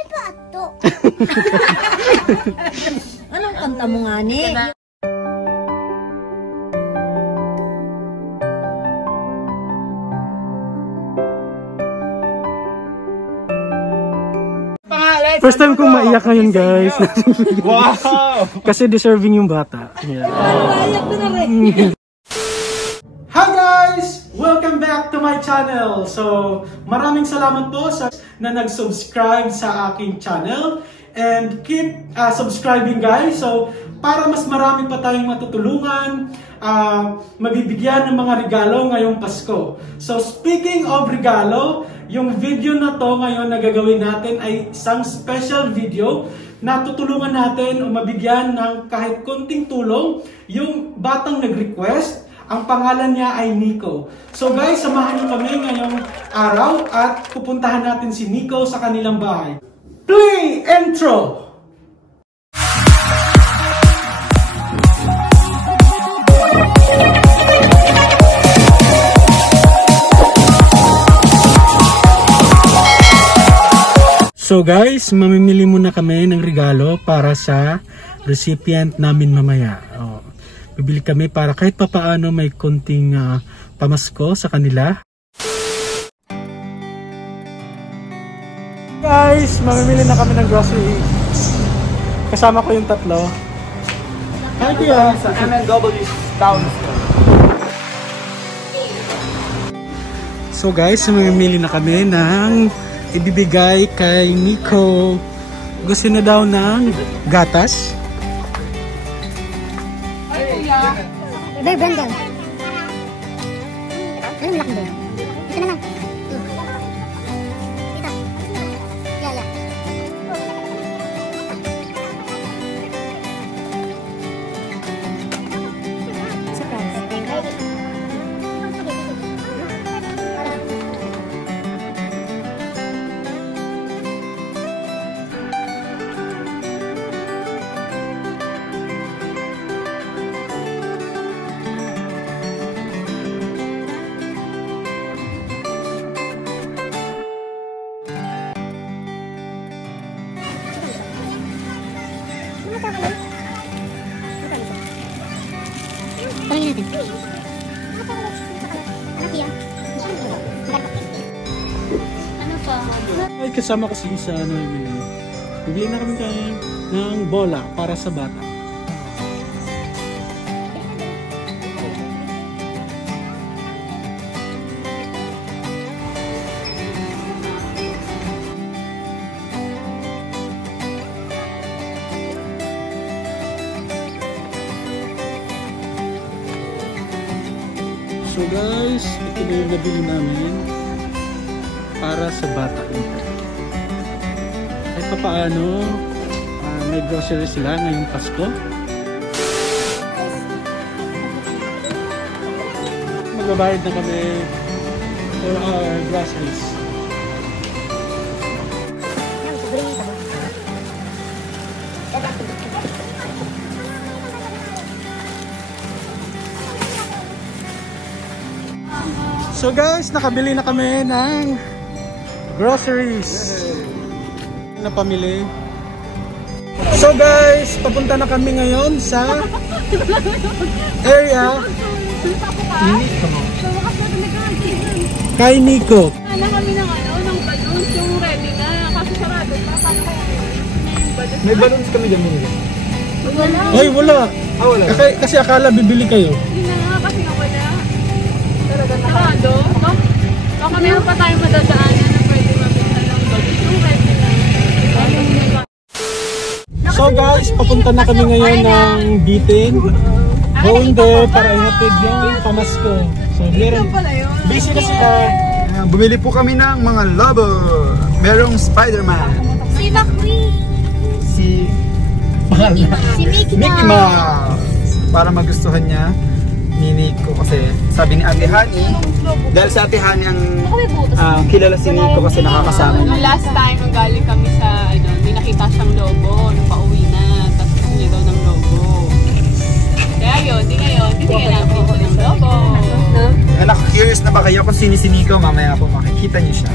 Ay, bato. Anong kanta mo nga ni? First time kong maiyak ngayon, guys. Wow! Kasi deserving yung bata. Yeah. Hi guys! Welcome back to my channel. So, maraming salamat po na nag-subscribe sa aking channel. And keep subscribing, guys. So, para mas marami pa tayong matutulungan, mabibigyan ng mga regalo ngayong Pasko. So, speaking of regalo, yung video na to ngayon na gagawin natin ay isang special video na tutulungan natin o mabigyan ng kahit konting tulong yung batang nag-request. Ang pangalan niya ay Nico. So guys, samahan niyo kami ngayong araw at pupuntahan natin si Nico sa kanilang bahay. Play intro! So guys, mamimili muna kami ng regalo para sa recipient namin mamaya. Bibili kami para kahit papaano may konting pamasko sa kanila. Guys, mamimili na kami ng grocery. Kasama ko yung tatlo. Hi kuya! Sa M&W Town Store. So guys, mamimili na kami ng ibibigay kay Nico. Gusto na daw ng gatas. Bear Brandon. Anong laki doon? Ito na lang. Ito. Yeah. Surprise. Try natin. Ano pa? Ay, kasama ko si Isa. Bibili na kami ng bola para sa bata. So guys, ito na yung nabili namin para sa bata nito. Kahit pa paano, may grocery sila ngayong Pasko. Magbabayad na kami for our groceries. So guys, nakabili na kami ng groceries na pamili. So guys, papunta na kami ngayon sa area kay Nico. Wala kami ng balloons, yung ready na. Kasi sarado pa, paano kaya yung balloons? May balloons kami dyan. Wala. Ay, wala. Wala. Kasi akala bibili kayo. Hindi na nga, kasi nga wala. Talaga sarado? Baka meron pa tayong madadaanan na pwede mabita ng balloons. Yung ready na. So guys, papunta na kami ngayon ng Bitin. Going there para ihatid yung pamasko. So, busy na sila. Bumili po kami ng mga lover. Merong Spider-Man. Si McQueen. Si Si Mickey Mouse. Para magustuhan niya ni Nico kasi sabi ni Ate Hani, dahil sa Ate Hani ang kilala si Nico kasi nakakasama niya. Nung last time, nung galing kami sa, may nakita siyang lobo, nung pauwi na, tapos gusto niya daw ng lobo. Kaya yun, bibigyan namin ito ng lobo. Curious na ba kayo kung sino si Nico? Mamaya po makikita niyo siya.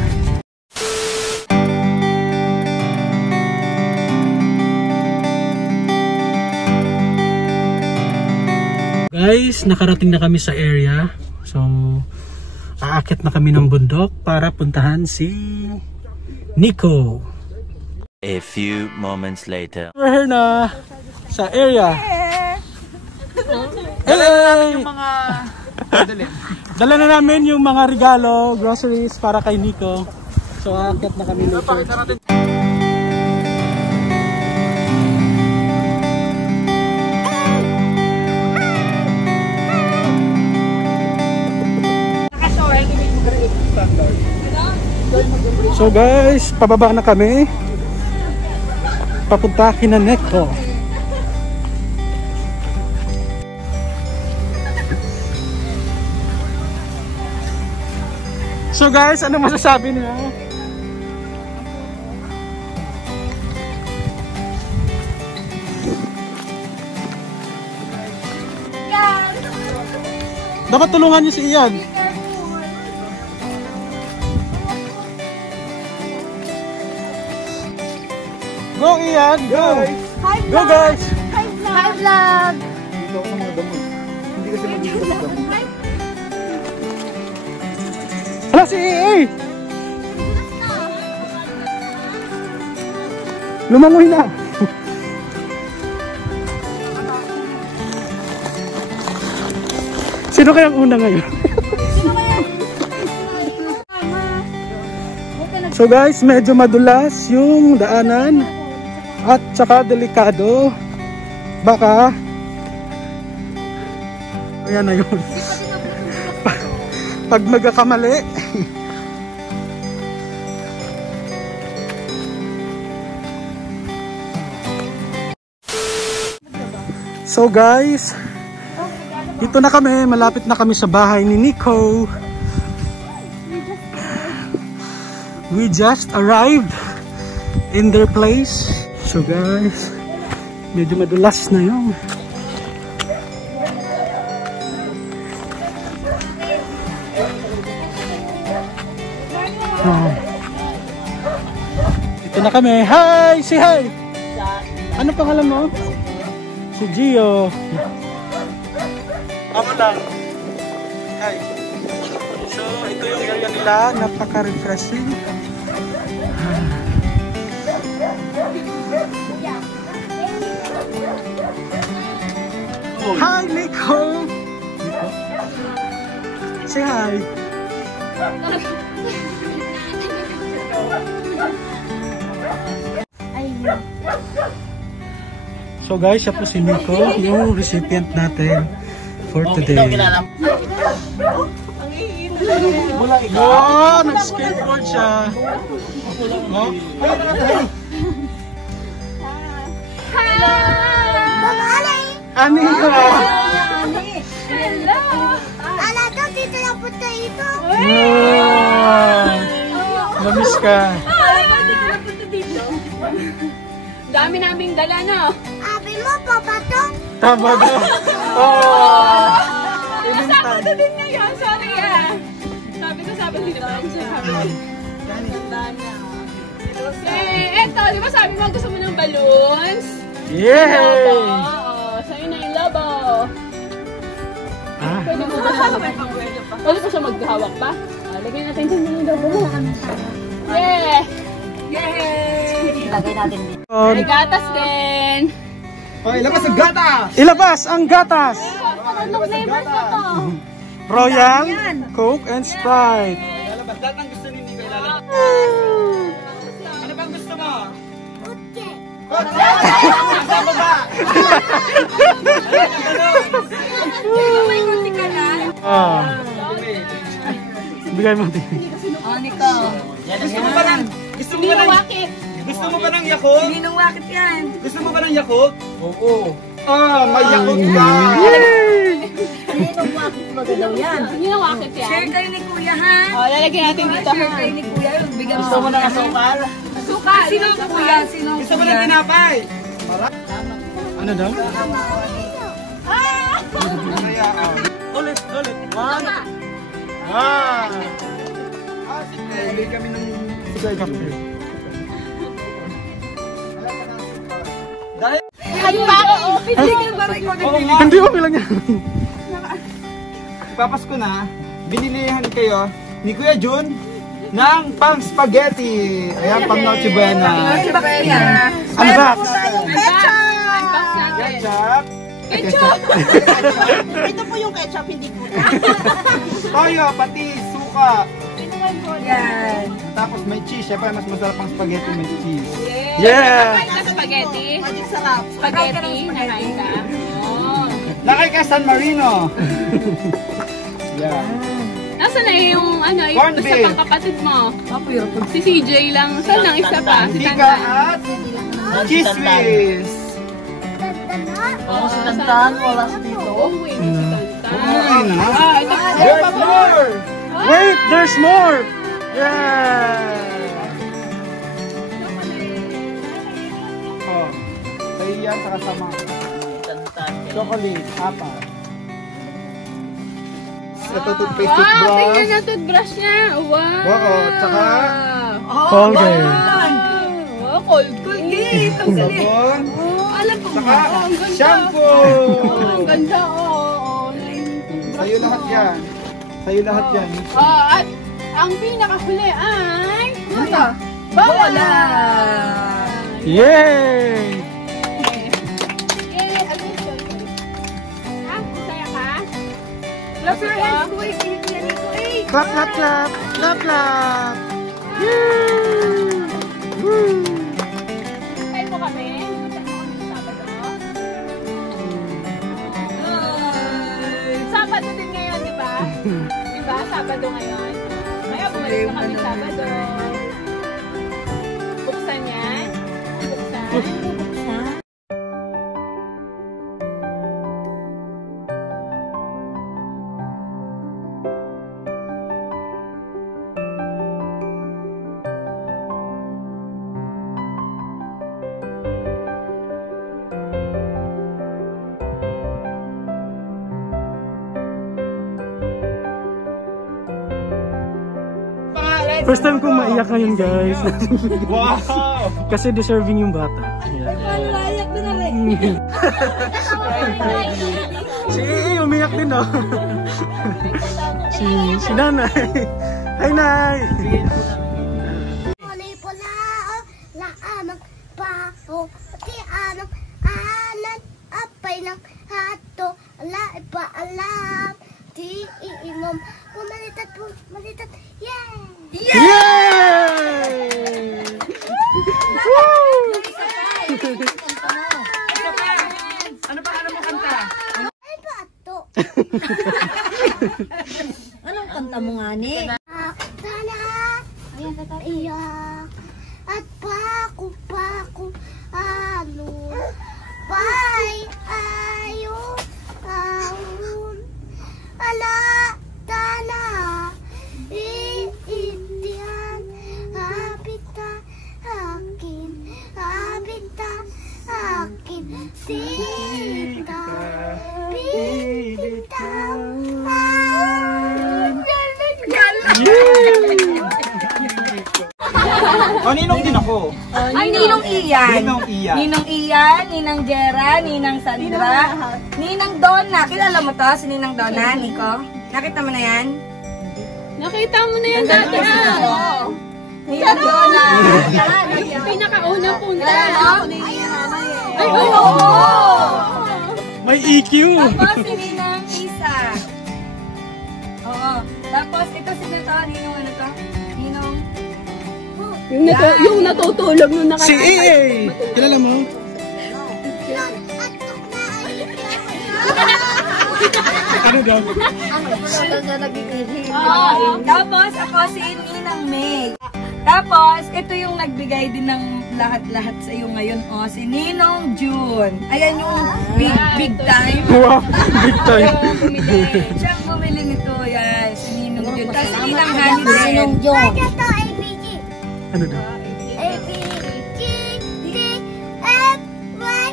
guys, nakarating na kami sa area. So, aakit na kami ng bundok para puntahan si Nico. A few moments later. We're here na sa area. Hey! Dala na namin yung mga regalo, groceries para kay Nico. So, aakit na kami later. So guys, pababa na kami. Papunta kina Nico. So guys, ano masasabi niyo? Dapat tulungan niyo si Ian. Go Ian, go! Go guys! Hi vlog! Dito ako sa mga damo. Hindi kasi mag-isip ng damo. Hala si Ii! Lumangoy na! Sino kayang una ngayon? So guys, medyo madulas yung daanan at saka delikado. Baka ayan na yun. Pag magkakamali. So guys, dito na kami, malapit na kami sa bahay ni Nico. We just arrived in their place. So guys, medyo madulas na yun. Ito na kami. Hi! Say hi! Ano pangalan mo? Si Gio. Ako lang. Hi. So, ito yung area nila. Napaka-refreshing. Hi, Nico! Say hi! So guys, siya po si Nico, yung recipient natin for today. Wow, nag-skateboard siya. Oh. Ani ko. Hello! Ala daw, dito lang punta ito. Namiss ka. Dami naming dala, no? Abi mo, papato. Tama ba? Kasama na din ngayon, sorry ah. Sabi ko, din naman siya. Eto, di ba sabi mo gusto mo ng balloons? Yay! Oo, sa'yo na yung lobo. Pwede mo ba siya Pwede ko siya maghawak pa? Lagyan natin dyan yung lobo. Yeah! Yay! Lagay natin din. May gatas din. Okay, ilabas ang gatas! Ilabas ang gatas! Anong flavors na to? Royal, Coke, and Sprite. Lalabas. Lahat ang gusto ni Nico ilalabas. Ano bang gusto mo? Kutse. Kotse! Sa baba! May kunti ka na. Bigay mo din. Oh, Nico. Gusto mo ba ng... Gusto mo ba ng... Gusto mo ba ng Yakult? Ninong wakit yan. Gusto mo ba ng Yakult? Oo. May Yakult ka! Ninong wakit magalaw yan. Hindi na wakit yan. Share kayo ni Kuya, ha? Lalagyan natin dito. Share kayo ni Kuya. Bigyan Gusto mo ng asukal? Sukal. Sino ang Kuya? Sino ang Gusto mo ng tinapay? Ano daw? Ulit. One. Sige. Bili kami ng... Ay, para open. Hindi, okay lang yan. magpapasko na, binilihan kayo ni Kuya Jun ng pang spaghetti. Ayan, pang Noche Buena. Ano ba? Ketchup. Ketchup! Ito po yung ketchup, hindi po. Toyo, pati, suka. Yan. Tapos may cheese. Siyempre, mas masarap ang spaghetti may cheese. Yeah! Nakain ka spaghetti? Maging sarap. Spaghetti? Nakain ka? Oh. Lakay ka San Marino. Yan. Nasaan na yung ano, yung Corned isa beef. pang kapatid mo? Si CJ lang. Saan ang isa pa? Si Hindi ka Tanda. at cheese whiz. Oo, si Tantan, wala sa dito. Uuwi na si Tanda. Uuwi na? Ah, ito pa. There's more! Wait, there's more! Yeah! Oh, sa'yo yan sa kasama. Chocolate, apat. Ito toothpaste, Wow, tingnan toothbrush. na toothbrush niya. Wow. Oo, tsaka Colgate. Wow, Colgate. Ang galing. sabon. Oh, alam ko. Tsaka Oh, ang ganda. shampoo. Oh, ang ganda. Oh, Sa'yo lahat yan. Sa'yo lahat yan. Oh, at ang pinakahuli ay... Bola! Yay! Yay! Ano yun? Ha? Masaya ka? Clap your hands, Kuya. Clap, clap, clap! Clap, clap! Yay! Woo! Tayo mo kami. Tayo mo kami sa Sabado. Sabado din ngayon, di ba? Di ba? Sabado ngayon. Kaya bumalik na kami Sabado. Buksan yan. Buksan. First time kong maiyak ngayon, guys. Wow! Kasi deserving yung bata. Layak na rin. Si Ii, umiyak din, oh. si Nanay. Hi, Nay! Kulay pula o laamang bao pati anong anan apay ng hato ala iba alam di iinom malitat yay! Yay! Ano pa mo kanta? Ay bato Anong kanta mo nga ni? sana iyak at paku ano bay ayo ahon ala tana iitian habita akin sita bitaw O, ninong din ako. Ay, Ninong Ian. Ninong Ian. Ninong Ian, Ninang Jera, Ninang Sandra, Ninang Donna. Kilala mo to, si Ninang Donna, Nico? Nakita mo na yan? Nakita mo na yan dati, ah. Ninang Donna. Pinakauna punta. Ay, oo! May EQ! Tapos si Ninang Isa. Oo. Tapos ito si Nato, Ninong ano to? Ninong... Yung natutulog nung Si Ii! Kilala mo? Ano daw? Tapos ako si Ninang May. Tapos ito yung nagbigay din ng lahat-lahat sa iyo ngayon, si Ninong June. Ayan yung big time. Wow! Big time! Siyang bumili nito, yan, si Ninong June. Tapos si Ninang Hani din. Kaya to ABG Ano daw? ABG D F Y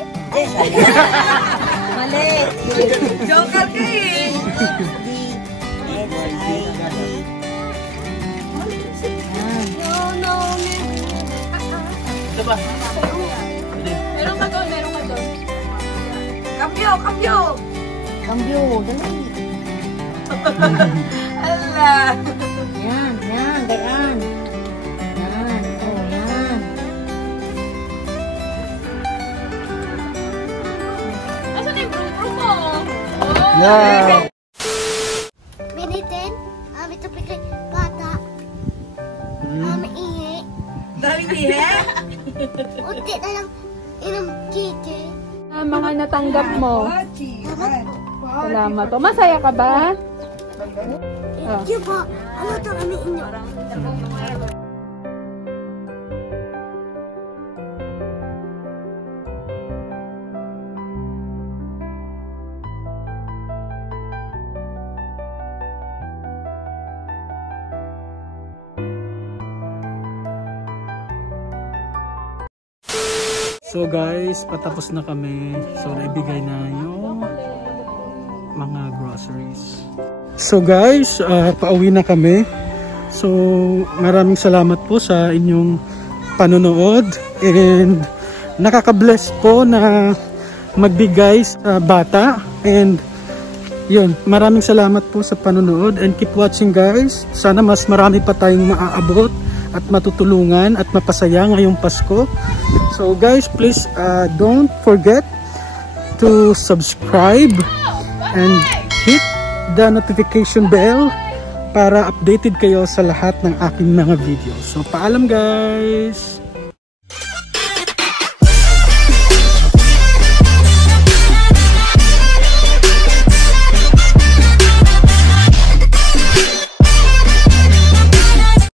Mali. Joker ka eh. Meron ka doon, meron ka doon. Kampyo, kampyo. Cambio, dali. Ala. Yan, ganyan. Yan, oh, yan. Asan yung brum-brum mo? Yeah. Binitin, ito pikay bata. Ihi. Daming ihe. Unti na lang inom kiki. Mga natanggap mo. Pochi. Salamat po. Masaya ka ba? Yung po, ano ito kami inyo? So guys, patapos na kami. So naibigay na yung mga groceries. So guys, pauwi na kami. So maraming salamat po sa inyong panonood. And nakaka-bless po na magbigay sa bata. And yun, maraming salamat po sa panonood. And keep watching guys. Sana mas marami pa tayong maaabot at matutulungan at mapasaya ngayong Pasko. So guys, please don't forget to subscribe and hit the notification bell para updated kayo sa lahat ng aking mga videos. So paalam guys!